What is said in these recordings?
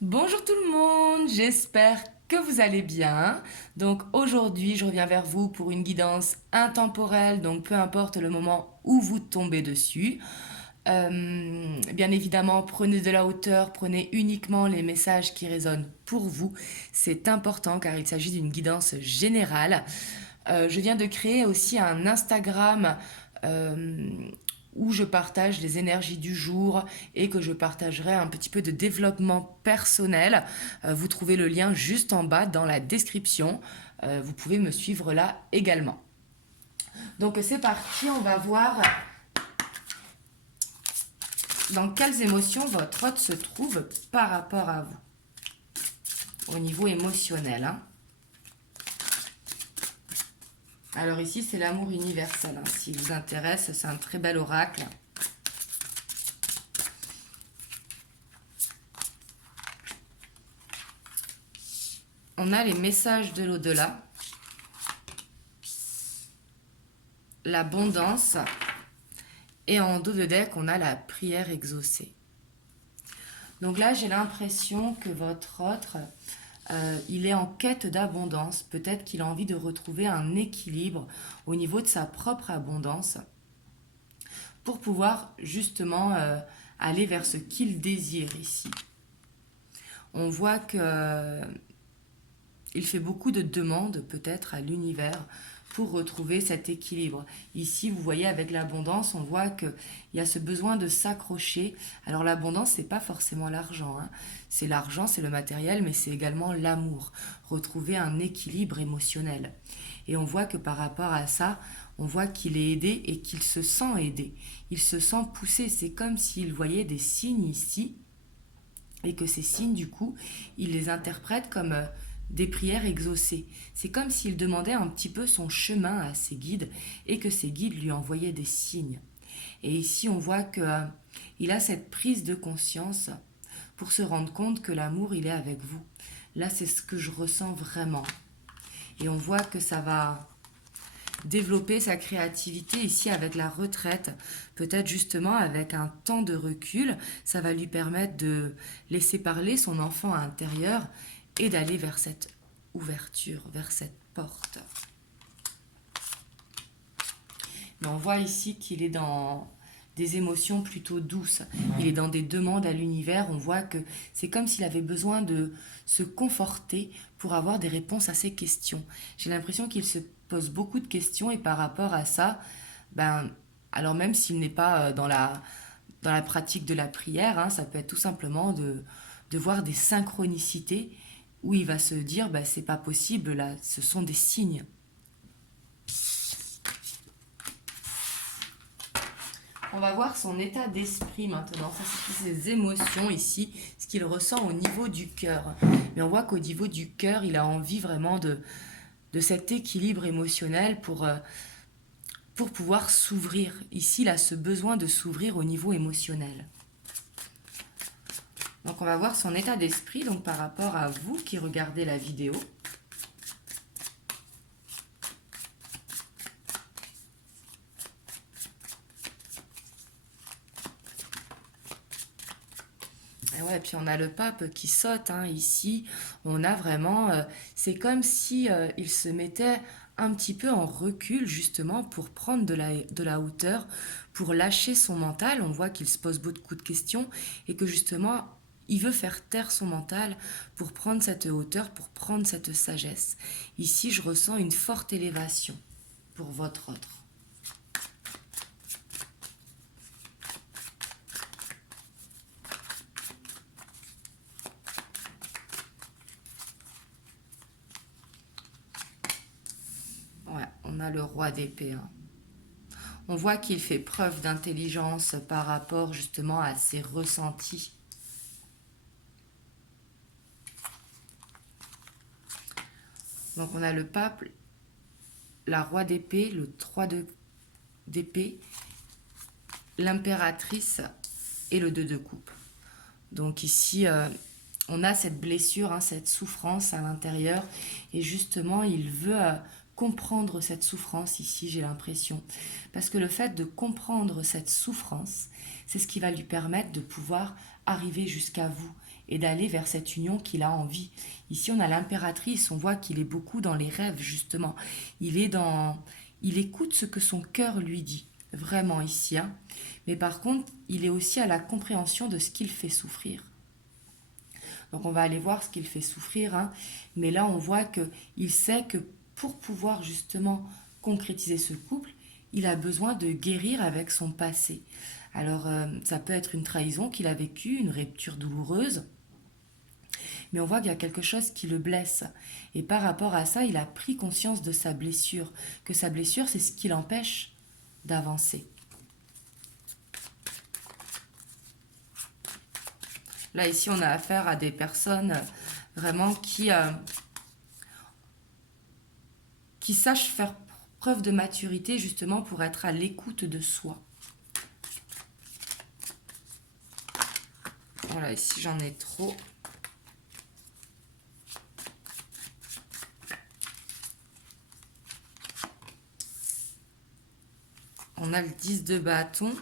Bonjour tout le monde, j'espère que vous allez bien. Donc aujourd'hui, je reviens vers vous pour une guidance intemporelle, donc peu importe le moment où vous tombez dessus. Bien évidemment, prenez de la hauteur, prenez uniquement les messages qui résonnent pour vous. C'est important car il s'agit d'une guidance générale. Je viens de créer aussi un Instagram euh, où je partage les énergies du jour et que je partagerai un petit peu de développement personnel. Vous trouvez le lien juste en bas dans la description. Vous pouvez me suivre là également. Donc c'est parti, on va voir dans quelles émotions votre hôte se trouve par rapport à vous, au niveau émotionnel, hein. Alors ici, c'est l'amour universel, hein. S'il vous intéresse, c'est un très bel oracle. On a les messages de l'au-delà, l'abondance, et en dos de deck, on a la prière exaucée. Donc là, j'ai l'impression que votre autre, il est en quête d'abondance. Peut-être qu'il a envie de retrouver un équilibre au niveau de sa propre abondance pour pouvoir justement aller vers ce qu'il désire ici. On voit que il fait beaucoup de demandes peut-être à l'univers pour retrouver cet équilibre. Ici, vous voyez, avec l'abondance, on voit qu'il y a ce besoin de s'accrocher. Alors l'abondance, c'est pas forcément l'argent, hein. C'est l'argent, c'est le matériel, mais c'est également l'amour. Retrouver un équilibre émotionnel. Et on voit que par rapport à ça, on voit qu'il est aidé et qu'il se sent aidé. Il se sent poussé. C'est comme s'il voyait des signes ici et que ces signes, du coup, il les interprète comme des prières exaucées. C'est comme s'il demandait un petit peu son chemin à ses guides et que ses guides lui envoyaient des signes. Et ici, on voit que il a cette prise de conscience pour se rendre compte que l'amour, il est avec vous. Là, c'est ce que je ressens vraiment. Et on voit que ça va développer sa créativité ici avec la retraite, peut-être justement avec un temps de recul, ça va lui permettre de laisser parler son enfant intérieur et d'aller vers cette ouverture, vers cette porte. Mais on voit ici qu'il est dans des émotions plutôt douces. Il est dans des demandes à l'univers. On voit que c'est comme s'il avait besoin de se conforter pour avoir des réponses à ses questions. J'ai l'impression qu'il se pose beaucoup de questions et par rapport à ça, ben, alors même s'il n'est pas dans la pratique de la prière, hein, ça peut être tout simplement de voir des synchronicités où il va se dire, ben, c'est pas possible, là, ce sont des signes. On va voir son état d'esprit maintenant. Ça, c'est ses émotions ici, ce qu'il ressent au niveau du cœur. Mais on voit qu'au niveau du cœur, il a envie vraiment de cet équilibre émotionnel pour pouvoir s'ouvrir. Ici, il a ce besoin de s'ouvrir au niveau émotionnel. Donc, on va voir son état d'esprit donc par rapport à vous qui regardez la vidéo. Et ouais, puis on a le pape qui saute, hein, ici. On a vraiment, c'est comme si il se mettait un petit peu en recul justement pour prendre de la hauteur, pour lâcher son mental. On voit qu'il se pose beaucoup de questions et que justement il veut faire taire son mental pour prendre cette hauteur, pour prendre cette sagesse. Ici, je ressens une forte élévation pour votre autre. Ouais, on a le roi d'épée, hein. On voit qu'il fait preuve d'intelligence par rapport justement à ses ressentis. Donc on a le pape, la roi d'épée, le 3 d'épée, l'impératrice et le 2 de coupe. Donc ici, on a cette blessure, hein, cette souffrance à l'intérieur. Et justement, il veut comprendre cette souffrance ici, j'ai l'impression. Parce que le fait de comprendre cette souffrance, c'est ce qui va lui permettre de pouvoir arriver jusqu'à vous et d'aller vers cette union qu'il a envie. Ici, on a l'impératrice, on voit qu'il est beaucoup dans les rêves, justement. Il écoute ce que son cœur lui dit, vraiment ici. Hein. Mais par contre, il est aussi à la compréhension de ce qu'il fait souffrir. Donc on va aller voir ce qu'il fait souffrir. Hein. Mais là, on voit qu'il sait que pour pouvoir justement concrétiser ce couple, il a besoin de guérir avec son passé. Alors, ça peut être une trahison qu'il a vécue, une rupture douloureuse, mais on voit qu'il y a quelque chose qui le blesse. Et par rapport à ça, il a pris conscience de sa blessure, que sa blessure, c'est ce qui l'empêche d'avancer. Là, ici, on a affaire à des personnes vraiment qui sachent faire preuve de maturité, justement, pour être à l'écoute de soi. Voilà, ici, j'en ai trop. On a le 10 de bâton.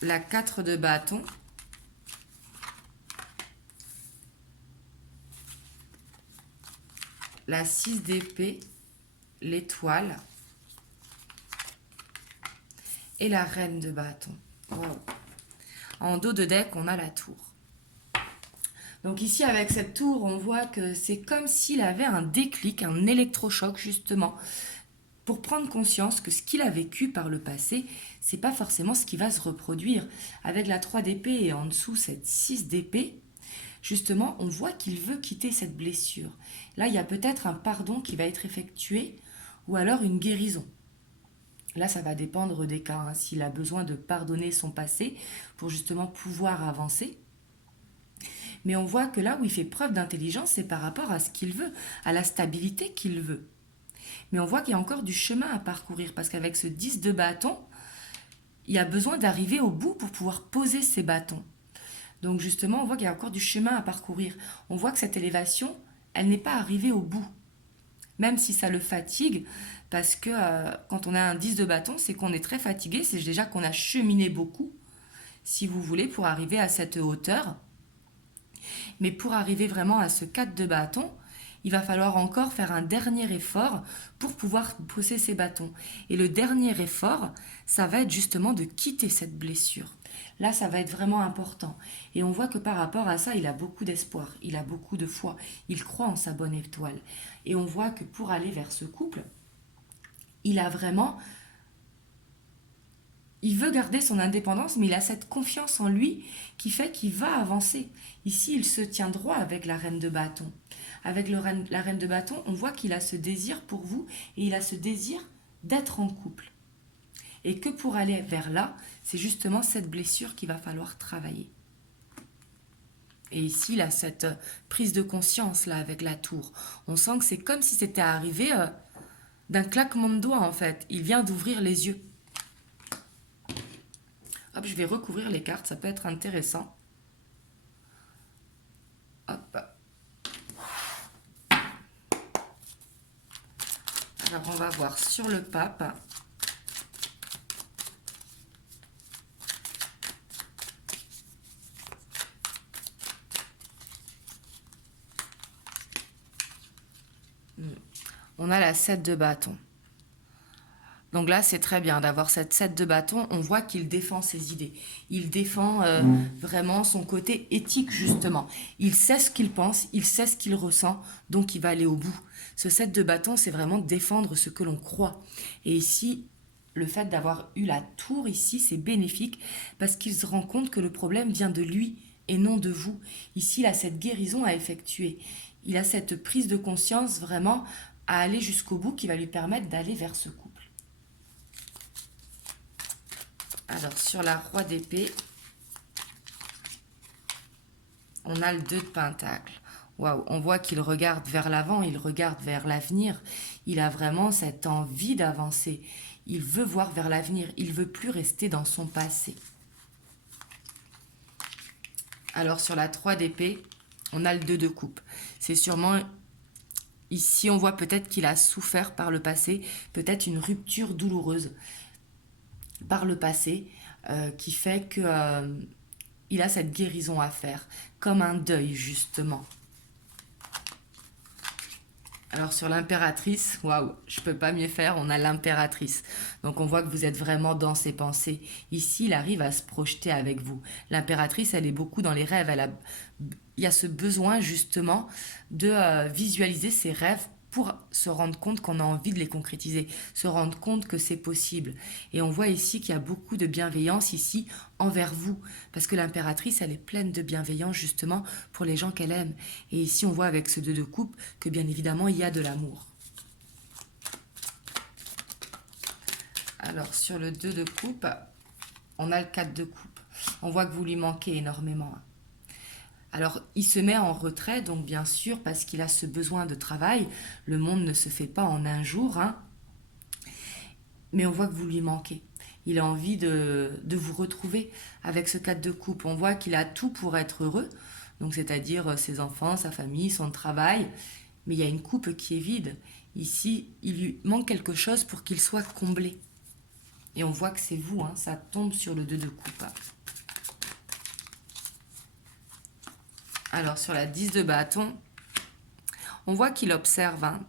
La 4 de bâton. La 6 d'épée. L'étoile. Et la reine de bâton. Wow. En dos de deck, on a la tour. Donc ici, avec cette tour, on voit que c'est comme s'il avait un déclic, un électrochoc, justement, pour prendre conscience que ce qu'il a vécu par le passé, c'est pas forcément ce qui va se reproduire. Avec la 3 d'épée et en dessous cette 6 d'épée, justement, on voit qu'il veut quitter cette blessure. Là, il y a peut-être un pardon qui va être effectué ou alors une guérison. Là, ça va dépendre des cas, hein, s'il a besoin de pardonner son passé pour justement pouvoir avancer. Mais on voit que là où il fait preuve d'intelligence, c'est par rapport à ce qu'il veut, à la stabilité qu'il veut. Mais on voit qu'il y a encore du chemin à parcourir, parce qu'avec ce 10 de bâton, il y a besoin d'arriver au bout pour pouvoir poser ses bâtons. Donc justement, on voit qu'il y a encore du chemin à parcourir. On voit que cette élévation, elle n'est pas arrivée au bout. Même si ça le fatigue, parce que quand on a un 10 de bâton, c'est qu'on est très fatigué, c'est déjà qu'on a cheminé beaucoup, si vous voulez, pour arriver à cette hauteur. Mais pour arriver vraiment à ce 4 de bâton, il va falloir encore faire un dernier effort pour pouvoir poser ses bâtons. Et le dernier effort, ça va être justement de quitter cette blessure. Là, ça va être vraiment important. Et on voit que par rapport à ça, il a beaucoup d'espoir, il a beaucoup de foi, il croit en sa bonne étoile. Et on voit que pour aller vers ce couple, il veut garder son indépendance, mais il a cette confiance en lui qui fait qu'il va avancer. Ici, il se tient droit avec la reine de bâton. Avec la reine de bâton, on voit qu'il a ce désir pour vous et il a ce désir d'être en couple. Et que pour aller vers là, c'est justement cette blessure qu'il va falloir travailler. Et ici, il a cette prise de conscience là avec la tour. On sent que c'est comme si c'était arrivé d'un claquement de doigts en fait. Il vient d'ouvrir les yeux. Hop, je vais recouvrir les cartes, ça peut être intéressant. Hop. Alors, on va voir sur le pape. On a la 7 de bâton. Donc là, c'est très bien d'avoir cette 7 de bâton. On voit qu'il défend ses idées. Il défend vraiment son côté éthique, justement. Il sait ce qu'il pense, il sait ce qu'il ressent, donc il va aller au bout. Ce 7 de bâton, c'est vraiment défendre ce que l'on croit. Et ici, le fait d'avoir eu la tour ici, c'est bénéfique parce qu'il se rend compte que le problème vient de lui et non de vous. Ici, il a cette guérison à effectuer. Il a cette prise de conscience vraiment à aller jusqu'au bout qui va lui permettre d'aller vers ce couple. Alors, sur la roi d'épée, on a le 2 de pentacle. Waouh, on voit qu'il regarde vers l'avant, il regarde vers l'avenir. Il a vraiment cette envie d'avancer. Il veut voir vers l'avenir, il ne veut plus rester dans son passé. Alors, sur la 3 d'épée, on a le 2 de coupe. C'est sûrement Ici, on voit peut-être qu'il a souffert par le passé, peut-être une rupture douloureuse par le passé, qui fait que il a cette guérison à faire, comme un deuil justement. Alors sur l'impératrice, waouh, je peux pas mieux faire, on a l'impératrice. Donc on voit que vous êtes vraiment dans ses pensées. Ici, il arrive à se projeter avec vous. L'impératrice, elle est beaucoup dans les rêves. Il y a ce besoin justement de visualiser ses rêves pour se rendre compte qu'on a envie de les concrétiser, se rendre compte que c'est possible. Et on voit ici qu'il y a beaucoup de bienveillance ici envers vous, parce que l'impératrice, elle est pleine de bienveillance justement pour les gens qu'elle aime. Et ici, on voit avec ce 2 de coupe que bien évidemment, il y a de l'amour. Alors, sur le 2 de coupe, on a le 4 de coupe. On voit que vous lui manquez énormément. Alors, il se met en retrait, donc bien sûr, parce qu'il a ce besoin de travail. Le monde ne se fait pas en un jour, hein. Mais on voit que vous lui manquez. Il a envie de vous retrouver avec ce 4 de coupe. On voit qu'il a tout pour être heureux, donc c'est-à-dire ses enfants, sa famille, son travail. Mais il y a une coupe qui est vide. Ici, il lui manque quelque chose pour qu'il soit comblé. Et on voit que c'est vous, hein, ça tombe sur le 2 de coupe. Alors, sur la 10 de bâton, on voit qu'il observe. Hein.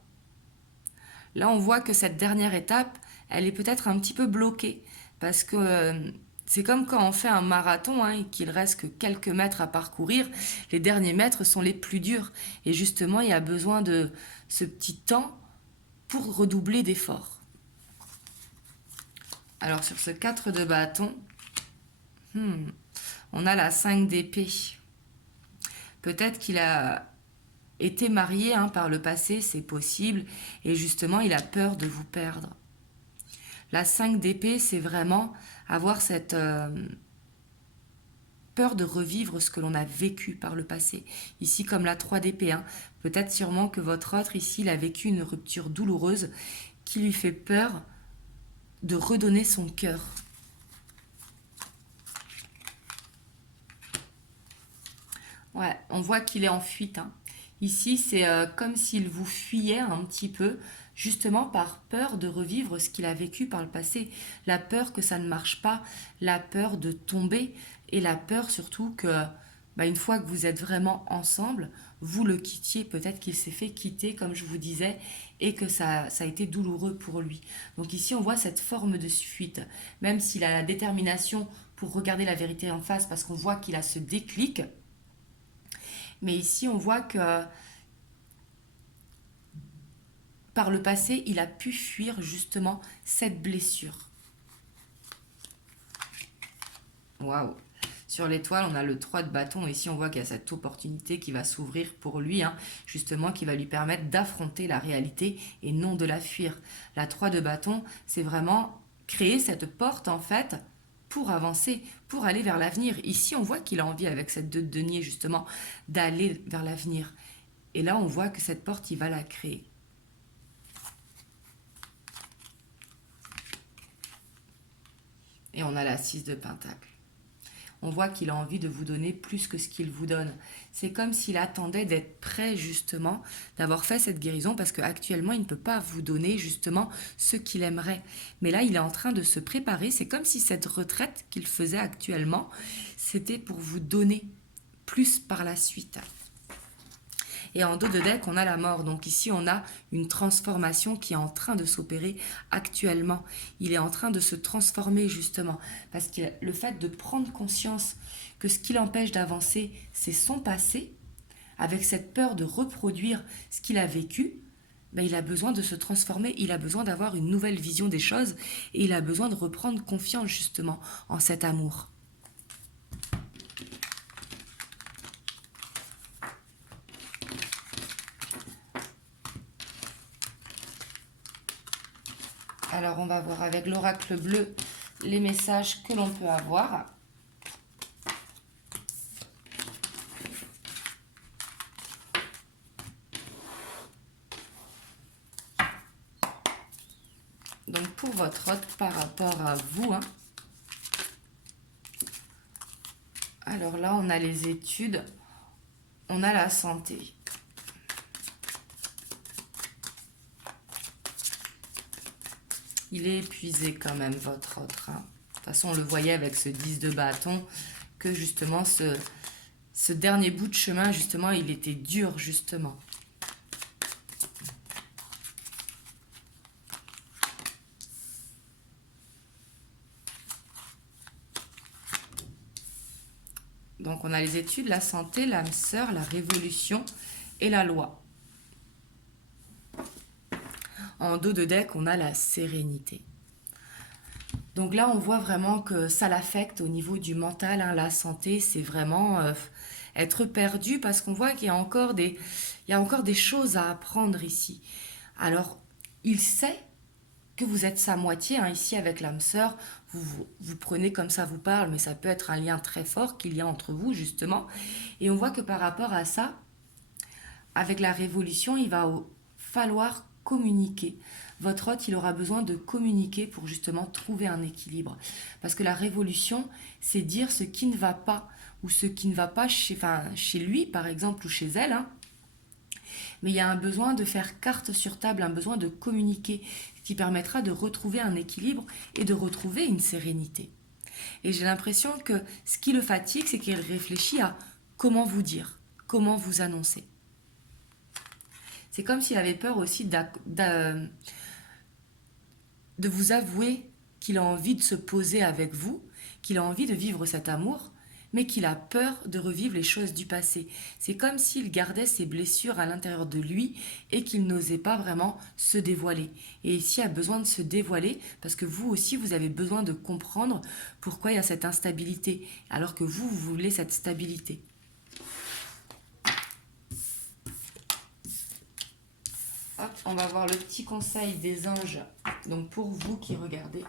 Là, on voit que cette dernière étape, elle est peut-être un petit peu bloquée. Parce que c'est comme quand on fait un marathon hein, et qu'il reste que quelques mètres à parcourir. Les derniers mètres sont les plus durs. Et justement, il y a besoin de ce petit temps pour redoubler d'efforts. Alors, sur ce 4 de bâton, on a la 5 d'épée. Peut-être qu'il a été marié hein, par le passé, c'est possible, et justement, il a peur de vous perdre. La 5 d'épée, c'est vraiment avoir cette peur de revivre ce que l'on a vécu par le passé. Ici, comme la 3 d'épée, hein, peut-être sûrement que votre autre, ici, il a vécu une rupture douloureuse qui lui fait peur de redonner son cœur. Ouais, on voit qu'il est en fuite. Hein. Ici, c'est comme s'il vous fuyait un petit peu, justement par peur de revivre ce qu'il a vécu par le passé. La peur que ça ne marche pas, la peur de tomber et la peur surtout que, une fois que vous êtes vraiment ensemble, vous le quittiez. Peut-être qu'il s'est fait quitter, comme je vous disais, et que ça a été douloureux pour lui. Donc ici, on voit cette forme de fuite. Même s'il a la détermination pour regarder la vérité en face, parce qu'on voit qu'il a ce déclic. Mais ici, on voit que par le passé, il a pu fuir justement cette blessure. Waouh! Sur l'étoile, on a le 3 de bâton. Ici, on voit qu'il y a cette opportunité qui va s'ouvrir pour lui, hein, justement, qui va lui permettre d'affronter la réalité et non de la fuir. La 3 de bâton, c'est vraiment créer cette porte, en fait, pour avancer, pour aller vers l'avenir. Ici, on voit qu'il a envie, avec cette 2 de denier, justement, d'aller vers l'avenir. Et là, on voit que cette porte, il va la créer. Et on a la 6 de pentacle. On voit qu'il a envie de vous donner plus que ce qu'il vous donne. C'est comme s'il attendait d'être prêt justement, d'avoir fait cette guérison, parce qu'actuellement, il ne peut pas vous donner justement ce qu'il aimerait. Mais là, il est en train de se préparer. C'est comme si cette retraite qu'il faisait actuellement, c'était pour vous donner plus par la suite. Et en dos de deck, on a la mort. Donc ici, on a une transformation qui est en train de s'opérer actuellement. Il est en train de se transformer justement. Parce que le fait de prendre conscience que ce qui l'empêche d'avancer, c'est son passé, avec cette peur de reproduire ce qu'il a vécu, il a besoin de se transformer, il a besoin d'avoir une nouvelle vision des choses et il a besoin de reprendre confiance justement en cet amour. Alors, on va voir avec l'oracle bleu les messages que l'on peut avoir. Donc, pour votre hôte par rapport à vous. Hein. Alors là, on a les études, on a la santé. Il est épuisé quand même, votre autre. Hein. De toute façon, on le voyait avec ce 10 de bâton, que justement, ce dernier bout de chemin, justement, il était dur, justement. Donc, on a les études, la santé, l'âme sœur, la révolution et la loi. En dos de deck, on a la sérénité. Donc là, on voit vraiment que ça l'affecte au niveau du mental. Hein, la santé, c'est vraiment être perdu parce qu'on voit qu'il y a encore des choses à apprendre ici. Alors, il sait que vous êtes sa moitié, hein, ici avec l'âme sœur, vous prenez comme ça vous parle, mais ça peut être un lien très fort qu'il y a entre vous, justement. Et on voit que par rapport à ça, avec la révolution, il va falloir communiquer. Votre hôte, il aura besoin de communiquer pour justement trouver un équilibre. Parce que la révolution, c'est dire ce qui ne va pas, ou ce qui ne va pas chez lui, par exemple, ou chez elle, hein. Mais il y a un besoin de faire carte sur table, un besoin de communiquer, ce qui permettra de retrouver un équilibre et de retrouver une sérénité. Et j'ai l'impression que ce qui le fatigue, c'est qu'il réfléchit à comment vous dire, comment vous annoncer. C'est comme s'il avait peur aussi de vous avouer qu'il a envie de se poser avec vous, qu'il a envie de vivre cet amour, mais qu'il a peur de revivre les choses du passé. C'est comme s'il gardait ses blessures à l'intérieur de lui et qu'il n'osait pas vraiment se dévoiler. Et ici, il a besoin de se dévoiler parce que vous aussi, vous avez besoin de comprendre pourquoi il y a cette instabilité, alors que vous voulez cette stabilité. Hop, on va voir le petit conseil des anges. Donc pour vous qui regardez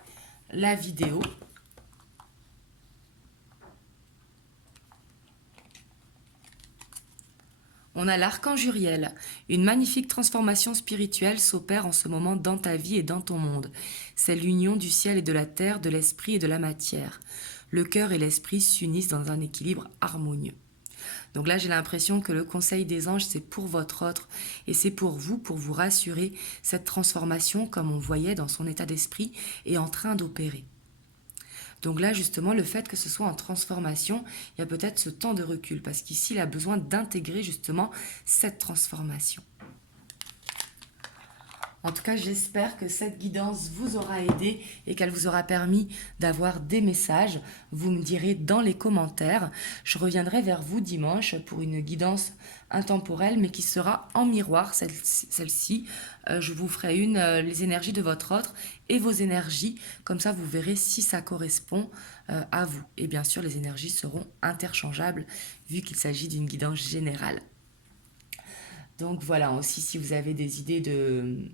la vidéo. On a l'archange Uriel. Une magnifique transformation spirituelle s'opère en ce moment dans ta vie et dans ton monde. C'est l'union du ciel et de la terre, de l'esprit et de la matière. Le cœur et l'esprit s'unissent dans un équilibre harmonieux. Donc là, j'ai l'impression que le conseil des anges, c'est pour votre autre et c'est pour vous rassurer. Cette transformation, comme on voyait dans son état d'esprit, est en train d'opérer. Donc là, justement, le fait que ce soit en transformation, il y a peut-être ce temps de recul, parce qu'ici, il a besoin d'intégrer justement cette transformation. En tout cas, j'espère que cette guidance vous aura aidé et qu'elle vous aura permis d'avoir des messages. Vous me direz dans les commentaires. Je reviendrai vers vous dimanche pour une guidance intemporelle, mais qui sera en miroir, celle-ci. Je vous ferai les énergies de votre autre et vos énergies. Comme ça, vous verrez si ça correspond à vous. Et bien sûr, les énergies seront interchangeables vu qu'il s'agit d'une guidance générale. Donc voilà, aussi si vous avez des idées de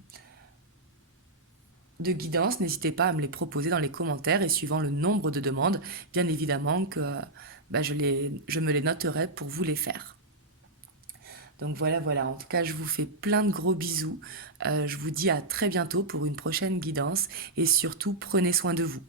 guidance, n'hésitez pas à me les proposer dans les commentaires et suivant le nombre de demandes, bien évidemment que je me les noterai pour vous les faire. Donc voilà, en tout cas je vous fais plein de gros bisous, je vous dis à très bientôt pour une prochaine guidance et surtout prenez soin de vous.